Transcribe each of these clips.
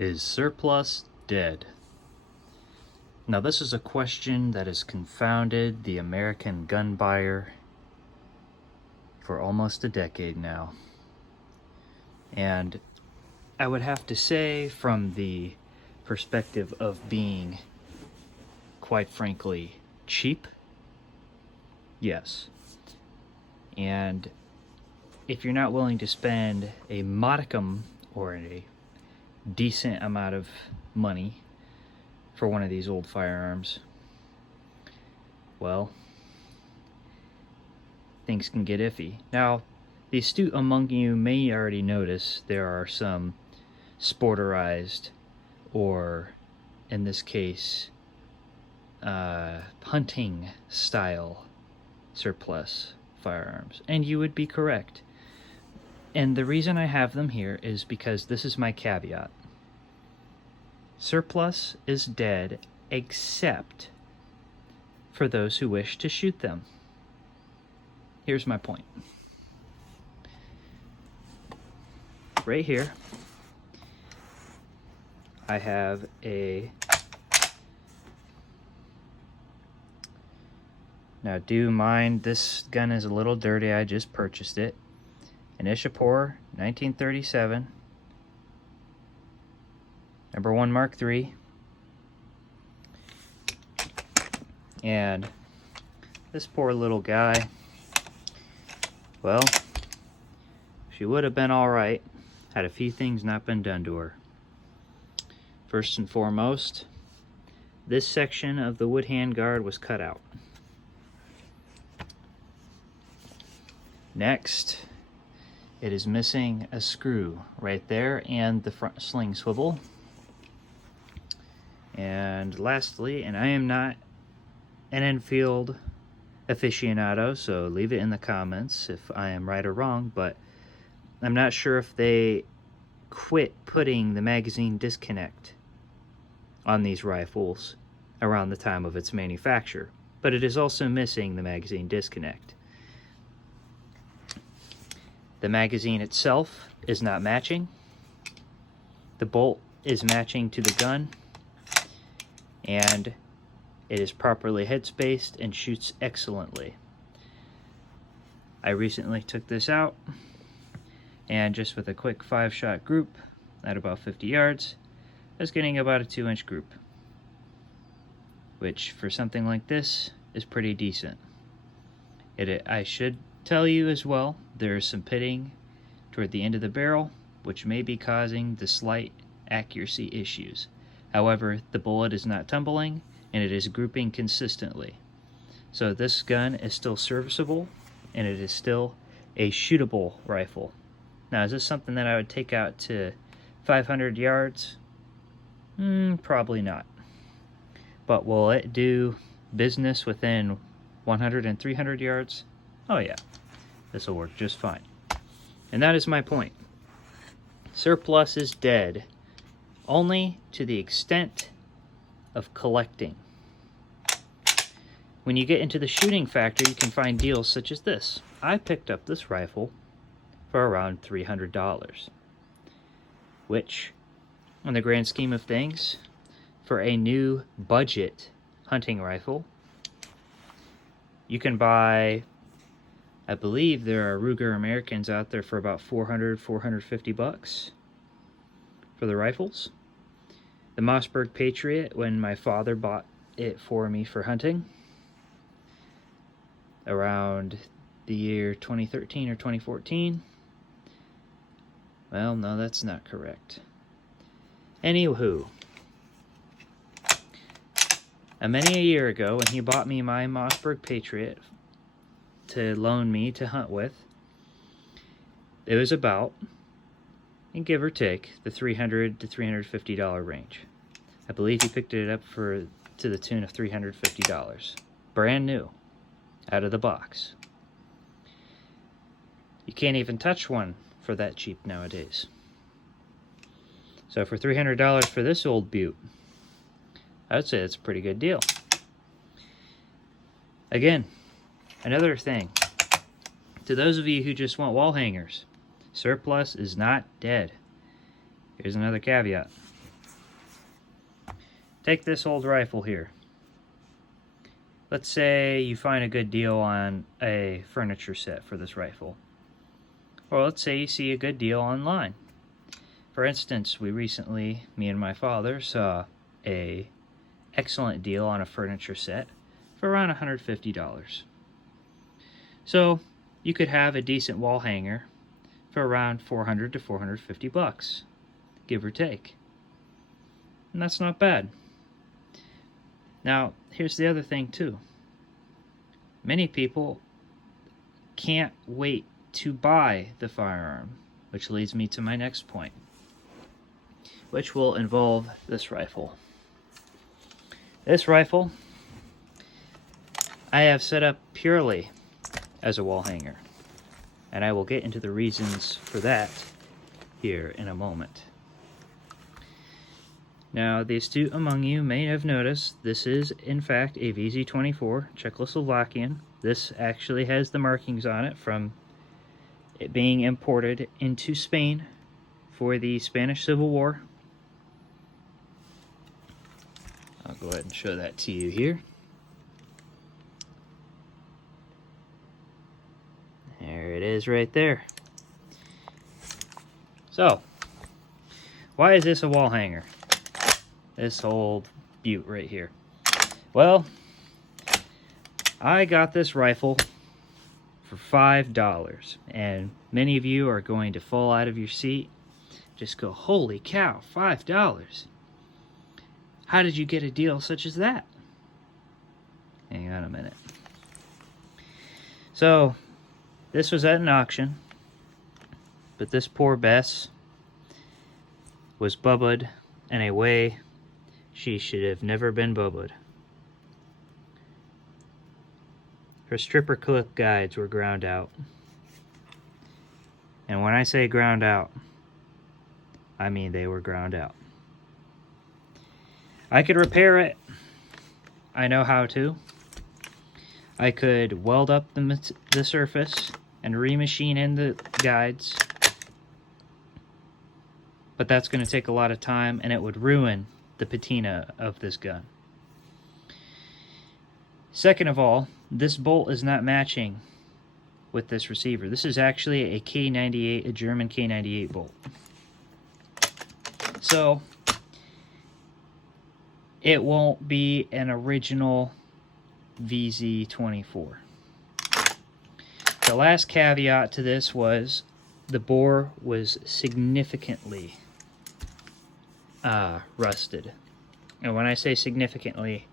Is surplus dead? Now, this is a question that has confounded the American gun buyer for almost a decade now. And I would have to say, from the perspective of being, quite frankly, cheap, yes. And if you're not willing to spend a modicum or a decent amount of money for one of these old firearms, well, things can get iffy. Now, the astute among you may already notice there are some sporterized, or in this case, hunting style surplus firearms, and you would be correct. And the reason I have them here is because this is my caveat. Surplus is dead except for those who wish to shoot them. Here's my point. Right here, I have a... Now, do mind, this gun is a little dirty. I just purchased it. An Ishapur 1937, number 1 Mark III. And this poor little guy, well, she would have been alright had a few things not been done to her. First and foremost, this section of the wood handguard was cut out. Next, it is missing a screw right there and the front sling swivel. And lastly, and I am not an Enfield aficionado, so leave it in the comments if I am right or wrong, but I'm not sure if they quit putting the magazine disconnect on these rifles around the time of its manufacture, but it is also missing the magazine disconnect. The magazine itself is not matching. The bolt is matching to the gun, and it is properly head spaced and shoots excellently. I recently took this out, and just with a quick 5-shot group at about 50 yards, I was getting about a 2-inch group, which for something like this is pretty decent. I should tell you as well, there is some pitting toward the end of the barrel, which may be causing the slight accuracy issues. However, the bullet is not tumbling, and it is grouping consistently. So this gun is still serviceable, and it is still a shootable rifle. Now, is this something that I would take out to 500 yards? Probably not. But will it do business within 100 and 300 yards? Oh yeah, this will work just fine. And that is my point. Surplus is dead only to the extent of collecting. When you get into the shooting factor, you can find deals such as this. I picked up this rifle for around $300, which, in the grand scheme of things, for a new budget hunting rifle, you can buy, I believe there are Ruger Americans out there for about $450 for the rifles. The Mossberg Patriot, when my father bought it for me for hunting, around the year 2013 or 2014. Well, no, that's not correct. Anywho, many a year ago, when he bought me my Mossberg Patriot to loan me to hunt with, it was about, and give or take, the $300 to $350 range. I believe he picked it up to the tune of $350. Brand new, out of the box. You can't even touch one for that cheap nowadays. So for $300 for this old beaut, I would say it's a pretty good deal. Again, another thing, to those of you who just want wall hangers, surplus is not dead. Here's another caveat. take this old rifle here. Let's say you find a good deal on a furniture set for this rifle. Or let's say you see a good deal online. For instance, we recently, me and my father, saw a excellent deal on a furniture set for around $150. So you could have a decent wall hanger for around $400 to $450, give or take. And that's not bad. Now, here's the other thing too. Many people can't wait to buy the firearm, which leads me to my next point, which will involve this rifle. This rifle I have set up purely as a wall hanger, and I will get into the reasons for that here in a moment. Now, the astute among you may have noticed this is in fact a VZ24 Czechoslovakian. This actually has the markings on it from it being imported into Spain for the Spanish Civil War. I'll go ahead and show that to you here. There it is right there. So, why is this a wall hanger? This old beaut right here. Well, I got this rifle for $5, and many of you are going to fall out of your seat. Just go, holy cow, $5. How did you get a deal such as that? Hang on a minute. So, this was at an auction, but this poor Bess was bubbaed in a way she should have never been bubbaed. Her stripper clip guides were ground out. And when I say ground out, I mean they were ground out. I could repair it. I know how to. I could weld up the surface and remachine in the guides. But that's going to take a lot of time, and it would ruin the patina of this gun. Second of all, this bolt is not matching with this receiver. This is actually a K98, a German K98 bolt. So, it won't be an original VZ24. The last caveat to this was the bore was significantly rusted. And when I say significantly,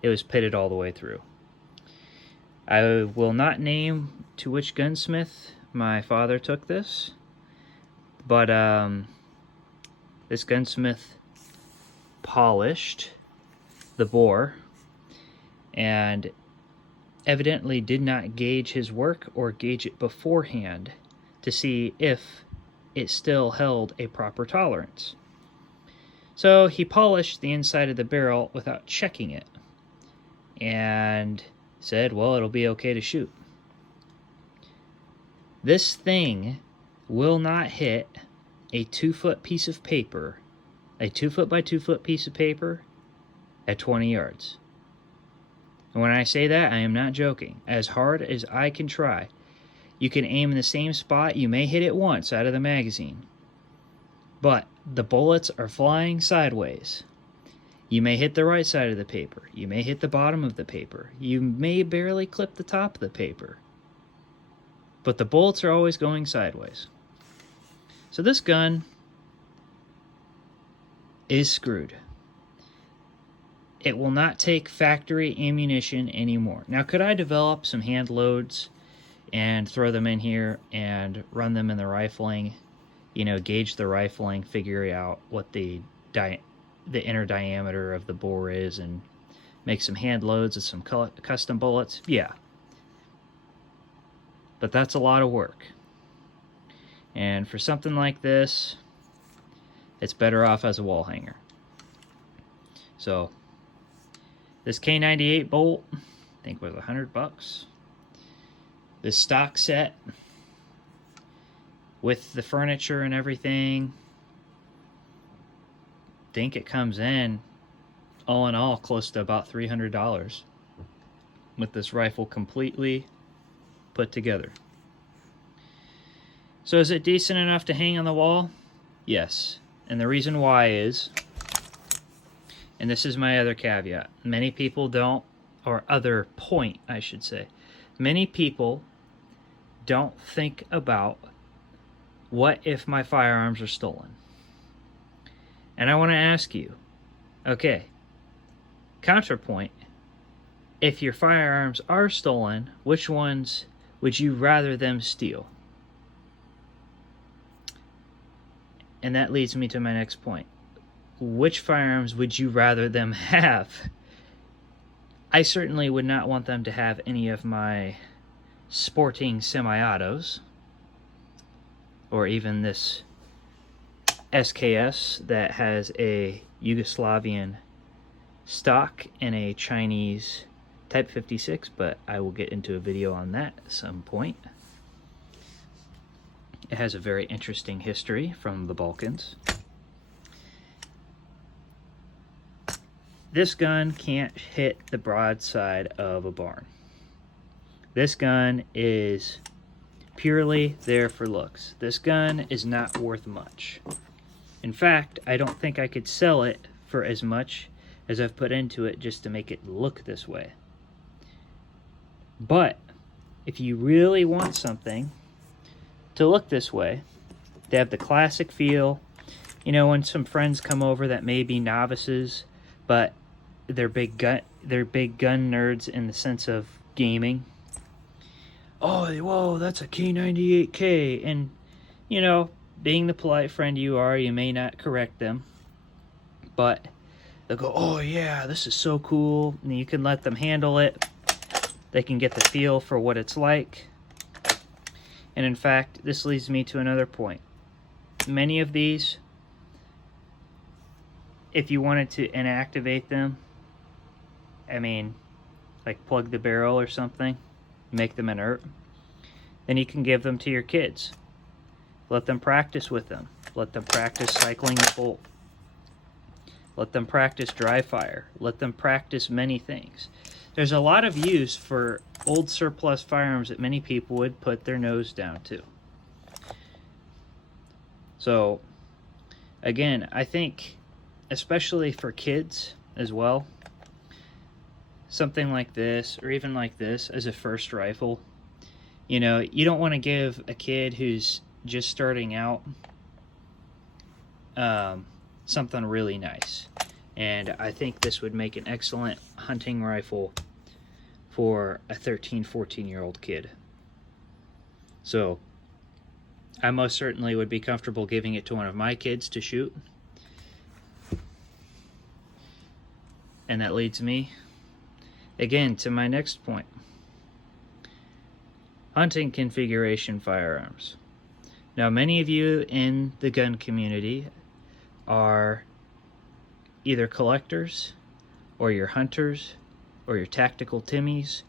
it was pitted all the way through. I will not name to which gunsmith my father took this, but this gunsmith polished the bore and evidently did not gauge his work or gauge it beforehand to see if it still held a proper tolerance. So he polished the inside of the barrel without checking it and said, well, it'll be okay to shoot. This thing will not hit a 2-foot piece of paper, a 2-foot by 2-foot piece of paper at 20 yards. And when I say that, I am not joking. As hard as I can try, you can aim in the same spot. You may hit it once out of the magazine, but the bullets are flying sideways. You may hit the right side of the paper. You may hit the bottom of the paper. You may barely clip the top of the paper. But the bullets are always going sideways. So this gun is screwed. It will not take factory ammunition anymore. Now, could I develop some hand loads and throw them in here and run them in the rifling? You know, gauge the rifling, figure out what the inner diameter of the bore is, and make some hand loads of some custom bullets? Yeah. But that's a lot of work. And for something like this, it's better off as a wall hanger. So, this K98 bolt, I think was $100. This stock set with the furniture and everything, I think it comes in all in all, close to about $300 with this rifle completely put together. So is it decent enough to hang on the wall? Yes. And the reason why is, and this is my other caveat, many people don't, or other point, I should say, many people don't think about what if my firearms are stolen. And I want to ask you, okay, counterpoint, if your firearms are stolen, which ones would you rather them steal? And that leads me to my next point. Which firearms would you rather them have? I certainly would not want them to have any of my sporting semi-autos, or even this SKS that has a Yugoslavian stock and a Chinese Type 56, but I will get into a video on that at some point. It has a very interesting history from the Balkans. This gun can't hit the broadside of a barn. This gun is purely there for looks. This gun is not worth much. In fact, I don't think I could sell it for as much as I've put into it just to make it look this way. But if you really want something to look this way, to have the classic feel, you know, when some friends come over that may be novices, but they're big gun nerds in the sense of gaming. Oh, whoa, that's a K98K. And, you know, being the polite friend you are, you may not correct them. But they'll go, oh yeah, this is so cool. And you can let them handle it. They can get the feel for what it's like. And in fact, this leads me to another point. Many of these, if you wanted to inactivate them, I mean, like plug the barrel or something, make them inert, then you can give them to your kids. Let them practice with them. Let them practice cycling the bolt. Let them practice dry fire. Let them practice many things. There's a lot of use for old surplus firearms that many people would put their nose down to. So, again, I think, especially for kids as well, something like this, or even like this as a first rifle, you know, you don't want to give a kid who's just starting out something really nice. And I think this would make an excellent hunting rifle for a 13, 14-year-old kid. So I most certainly would be comfortable giving it to one of my kids to shoot. And that leads me, again, to my next point. Hunting configuration firearms. Now, many of you in the gun community are either collectors, or your hunters, or your tactical Timmies,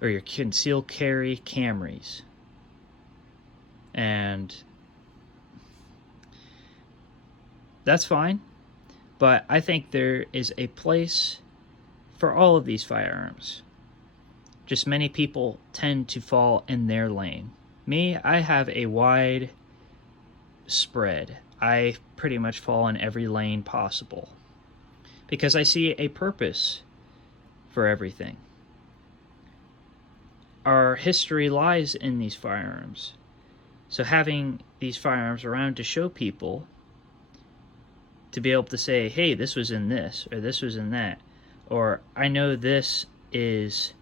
or your concealed carry Camrys. And that's fine, but I think there is a place for all of these firearms. Just many people tend to fall in their lane. Me, I have a wide spread. I pretty much fall in every lane possible because I see a purpose for everything. Our history lies in these firearms. So having these firearms around to show people, to be able to say, hey, this was in this, or this was in that, or I know this is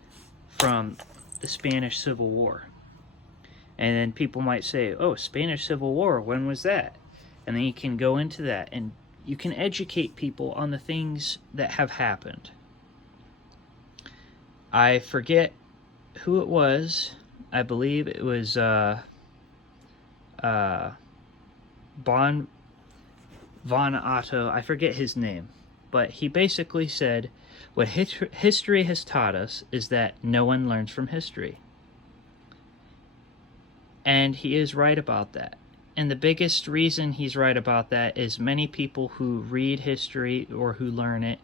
from the Spanish Civil War. And then people might say, oh, Spanish Civil War, when was that? And then you can go into that, and you can educate people on the things that have happened. I forget who it was. I believe it was Von Otto. I forget his name. But he basically said, what history has taught us is that no one learns from history. And he is right about that. And the biggest reason he's right about that is many people who read history or who learn it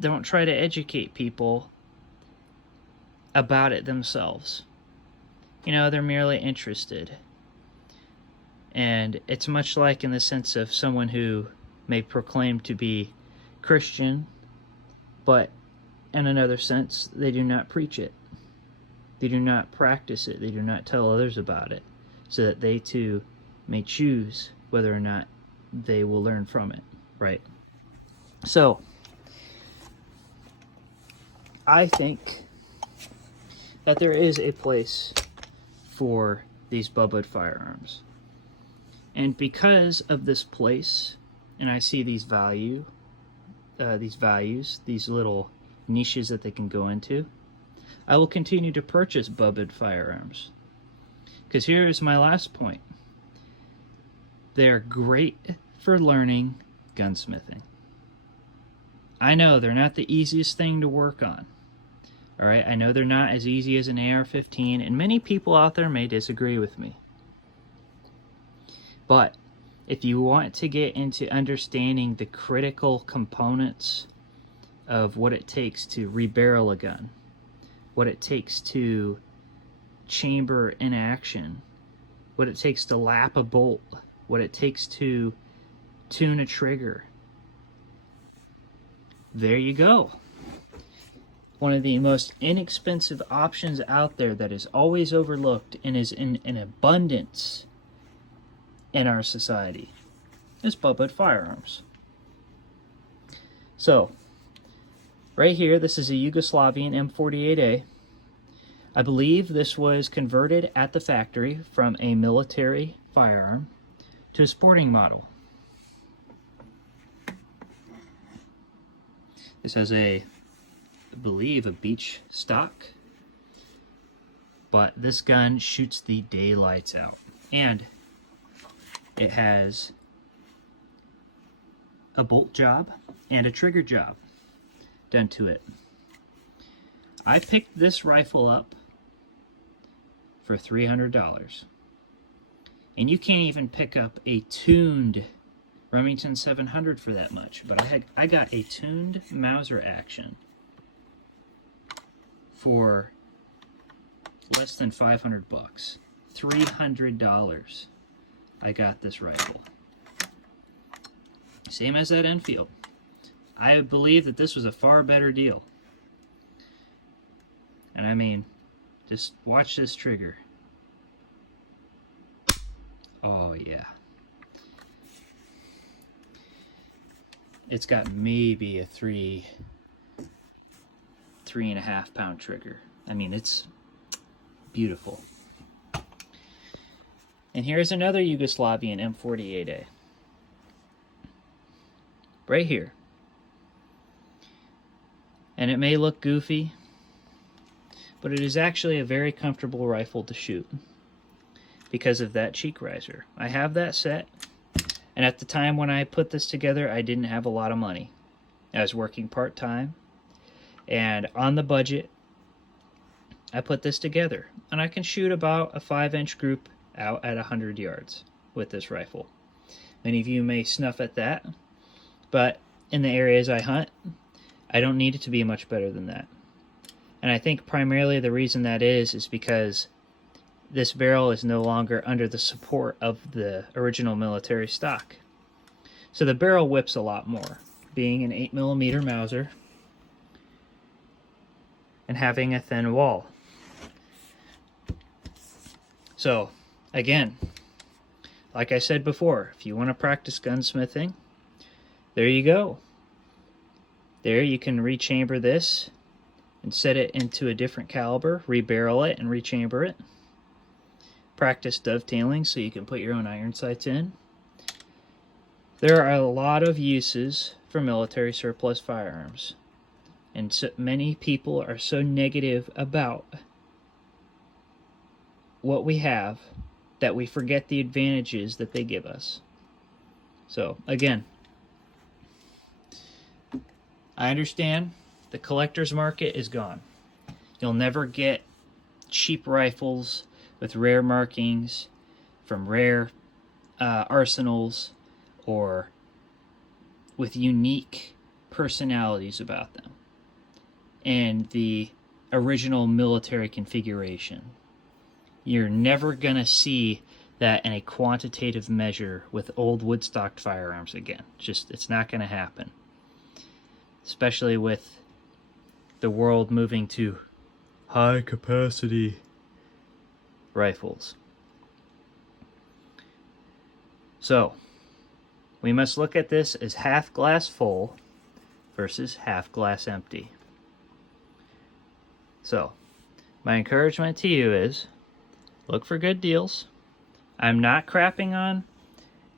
don't try to educate people about it themselves. They're merely interested. And it's much like in the sense of someone who may proclaim to be Christian, but in another sense, they do not preach it. They do not practice it. They do not tell others about it, so that they too may choose whether or not they will learn from it, right? So, I think that there is a place for these Bubba firearms. And because of this place, and I see these values, these little niches that they can go into, I will continue to purchase Bubba firearms. Because here is my last point. They're great for learning gunsmithing. I know they're not the easiest thing to work on. All right, I know they're not as easy as an AR-15, and many people out there may disagree with me. But if you want to get into understanding the critical components of what it takes to rebarrel a gun, what it takes to chamber in action, what it takes to lap a bolt, what it takes to tune a trigger, there you go. One of the most inexpensive options out there that is always overlooked and is in abundance in our society is Bubba firearms. So, right here, this is a Yugoslavian M48A. I believe this was converted at the factory from a military firearm to a sporting model. This has I believe, a beach stock, but this gun shoots the daylights out, and it has a bolt job and a trigger job done to it. I picked this rifle up for $300, and you can't even pick up a tuned Remington 700 for that much, but I got a tuned Mauser action for less than $500. $300 I got this rifle. Same as that Enfield. I believe that this was a far better deal. And I mean, just watch this trigger. Oh yeah. It's got maybe a 3.5 pound trigger. I mean, it's beautiful. And here's another Yugoslavian M48A. Right here. And it may look goofy, but it is actually a very comfortable rifle to shoot because of that cheek riser. I have that set, and at the time when I put this together, I didn't have a lot of money. I was working part-time, and on the budget, I put this together, and I can shoot about a 5-inch group out at 100 yards with this rifle. Many of you may snuff at that, but in the areas I hunt, I don't need it to be much better than that. And I think primarily the reason that is because this barrel is no longer under the support of the original military stock. So the barrel whips a lot more, being an 8mm Mauser and having a thin wall. So, again, like I said before, if you want to practice gunsmithing, there you go. There you can rechamber this and set it into a different caliber, rebarrel it and rechamber it. Practice dovetailing so you can put your own iron sights in. There are a lot of uses for military surplus firearms, and so many people are so negative about what we have that we forget the advantages that they give us. So again, I understand the collector's market is gone. You'll never get cheap rifles with rare markings from rare arsenals or with unique personalities about them and the original military configuration. You're never going to see that in a quantitative measure with old wood-stocked firearms again. It's not going to happen. Especially with the world moving to high-capacity rifles. So, we must look at this as half glass full versus half glass empty. So, my encouragement to you is look for good deals. I'm not crapping on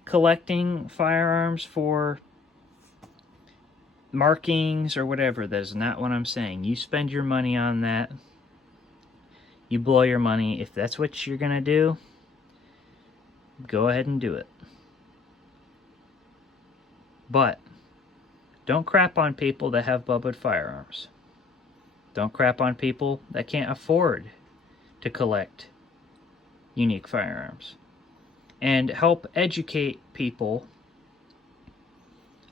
collecting firearms for markings or whatever. That is not what I'm saying. You spend your money on that. You blow your money. If that's what you're going to do, go ahead and do it. But don't crap on people that have Bubba firearms. Don't crap on people that can't afford to collect unique firearms. And help educate people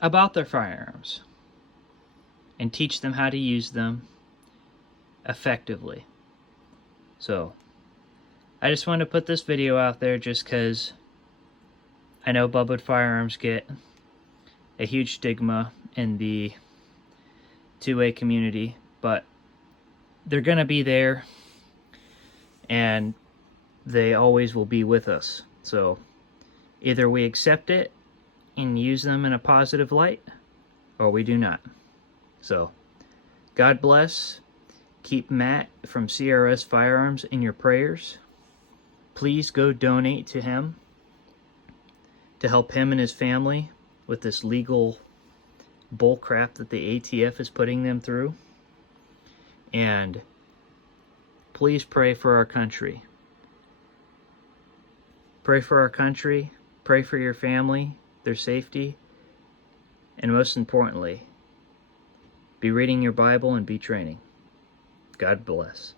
about their firearms and teach them how to use them effectively. So, I just wanted to put this video out there just because I know Bubba firearms get a huge stigma in the 2A community, but they're going to be there, and they always will be with us. So either we accept it and use them in a positive light, or we do not. So God bless. Keep Matt from CRS Firearms in your prayers. Please go donate to him to help him and his family with this legal bull crap that the ATF is putting them through. And please pray for our country. Pray for our country. Pray for your family, their safety. And most importantly, be reading your Bible and be training. God bless.